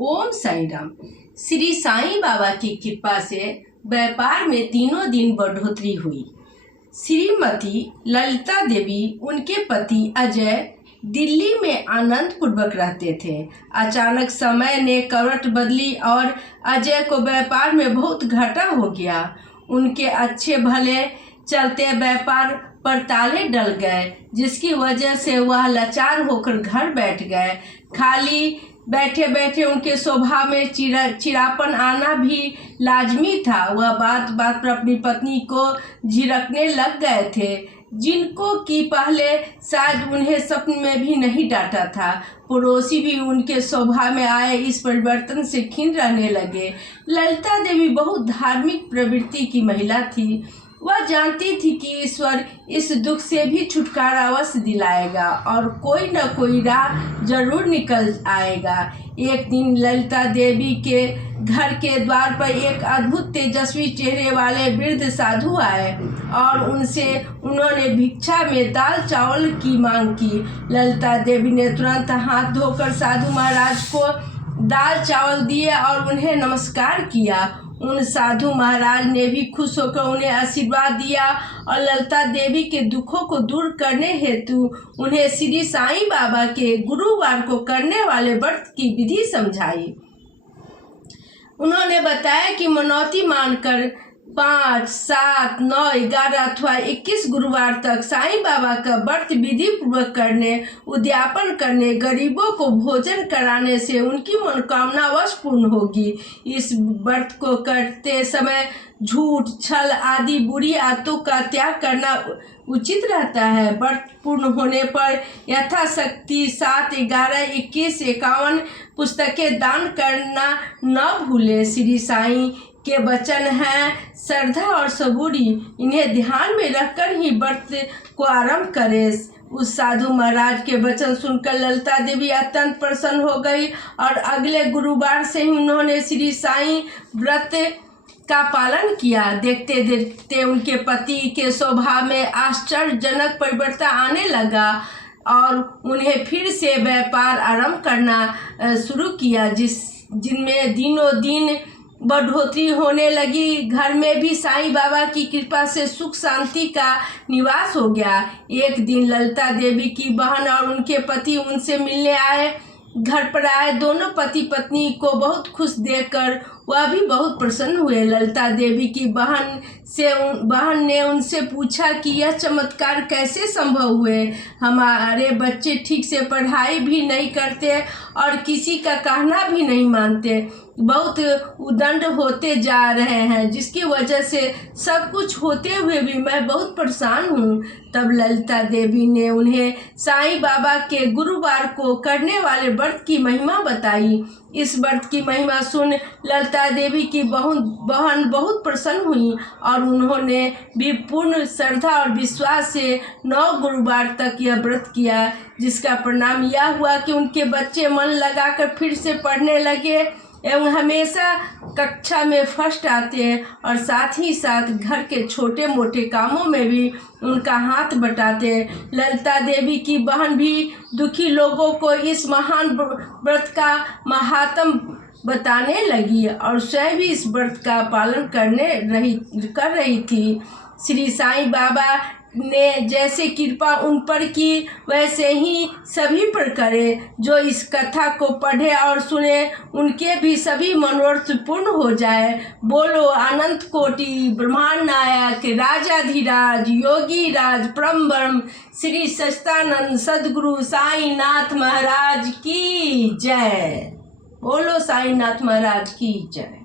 ओम साई राम। श्री साईं बाबा की कृपा से व्यापार में दिनों दिन बढ़ोतरी हुई। श्रीमती ललिता देवी, उनके पति अजय दिल्ली में आनंद पूर्वक रहते थे। अचानक समय ने करवट बदली और अजय को व्यापार में बहुत घाटा हो गया। उनके अच्छे भले चलते व्यापार पर ताले डल गए, जिसकी वजह से वह लाचार होकर घर बैठ गए। खाली बैठे बैठे उनके स्वभाव में चिड़ापन आना भी लाजमी था। वह बात बात पर अपनी पत्नी को झिड़कने लग गए थे, जिनको कि पहले शायद उन्हें स्वप्न में भी नहीं डांटा था। पड़ोसी भी उनके स्वभाव में आए इस परिवर्तन से खिन्न रहने लगे। ललिता देवी बहुत धार्मिक प्रवृत्ति की महिला थी। वह जानती थी कि ईश्वर इस दुख से भी छुटकारा अवश्य दिलाएगा और कोई न कोई राह जरूर निकल आएगा। एक दिन ललिता देवी के घर के द्वार पर एक अद्भुत तेजस्वी चेहरे वाले वृद्ध साधु आए और उन्होंने भिक्षा में दाल चावल की मांग की। ललिता देवी ने तुरंत हाथ धोकर साधु महाराज को दाल चावल दिए और उन्हें नमस्कार किया। उन साधु महाराज ने भी खुश होकर उन्हें आशीर्वाद दिया और ललिता देवी के दुखों को दूर करने हेतु उन्हें श्री साईं बाबा के गुरुवार को करने वाले व्रत की विधि समझाई। उन्होंने बताया कि मनौती मानकर 5, 7, 9, 11 अथवा 21 गुरुवार तक साईं बाबा का व्रत विधि पूर्वक करने, उद्यापन करने, गरीबों को भोजन कराने से उनकी मनोकामना अवश्य पूर्ण होगी। इस व्रत को करते समय झूठ, छल आदि बुरी आदतों का त्याग करना उचित रहता है। व्रत पूर्ण होने पर यथाशक्ति 7, 11, 21, 51 पुस्तकें दान करना न भूले। श्री साईं के वचन हैं श्रद्धा और सबूरी, इन्हें ध्यान में रखकर ही व्रत को आरंभ करें। उस साधु महाराज के वचन सुनकर ललिता देवी अत्यंत प्रसन्न हो गई और अगले गुरुवार से ही उन्होंने श्री साईं व्रत का पालन किया। देखते देखते उनके पति के स्वभाव में आश्चर्यजनक परिवर्तन आने लगा और उन्हें फिर से व्यापार आरंभ करना शुरू किया, जिनमें दिनों दिन बढ़ोतरी होने लगी। घर में भी साईं बाबा की कृपा से सुख शांति का निवास हो गया। एक दिन ललिता देवी की बहन और उनके पति उनसे मिलने आए। घर पर आए दोनों पति पत्नी को बहुत खुश देखकर वह भी बहुत प्रसन्न हुए। ललिता देवी की बहन ने उनसे पूछा कि यह चमत्कार कैसे संभव हुए। हमारे बच्चे ठीक से पढ़ाई भी नहीं करते और किसी का कहना भी नहीं मानते, बहुत उद्दंड होते जा रहे हैं, जिसकी वजह से सब कुछ होते हुए भी मैं बहुत परेशान हूँ। तब ललिता देवी ने उन्हें साईं बाबा के गुरुवार को करने वाले व्रत की महिमा बताई। इस व्रत की महिमा सुन ललिता देवी की बहन बहुत प्रसन्न हुई और उन्होंने भी पूर्ण श्रद्धा और विश्वास से 9 गुरुवार तक यह व्रत किया, जिसका परिणाम यह हुआ कि उनके बच्चे मन लगाकर फिर से पढ़ने लगे एवं हमेशा कक्षा में फर्स्ट आते हैं और साथ ही साथ घर के छोटे मोटे कामों में भी उनका हाथ बटाते हैं। ललिता देवी की बहन भी दुखी लोगों को इस महान व्रत का महात्म बताने लगी और स्वयं भी इस व्रत का पालन कर रही थी। श्री साईं बाबा ने जैसे कृपा उन पर की, वैसे ही सभी पर करे। जो इस कथा को पढ़े और सुने उनके भी सभी मनोरथ पूर्ण हो जाए। बोलो अनंत कोटि ब्रह्मांड नायक राजाधिराज योगी राज परम ब्रह्म श्री सच्चिदानंद सद्गुरु साईं नाथ महाराज की जय। बोलो साईं नाथ महाराज की जय।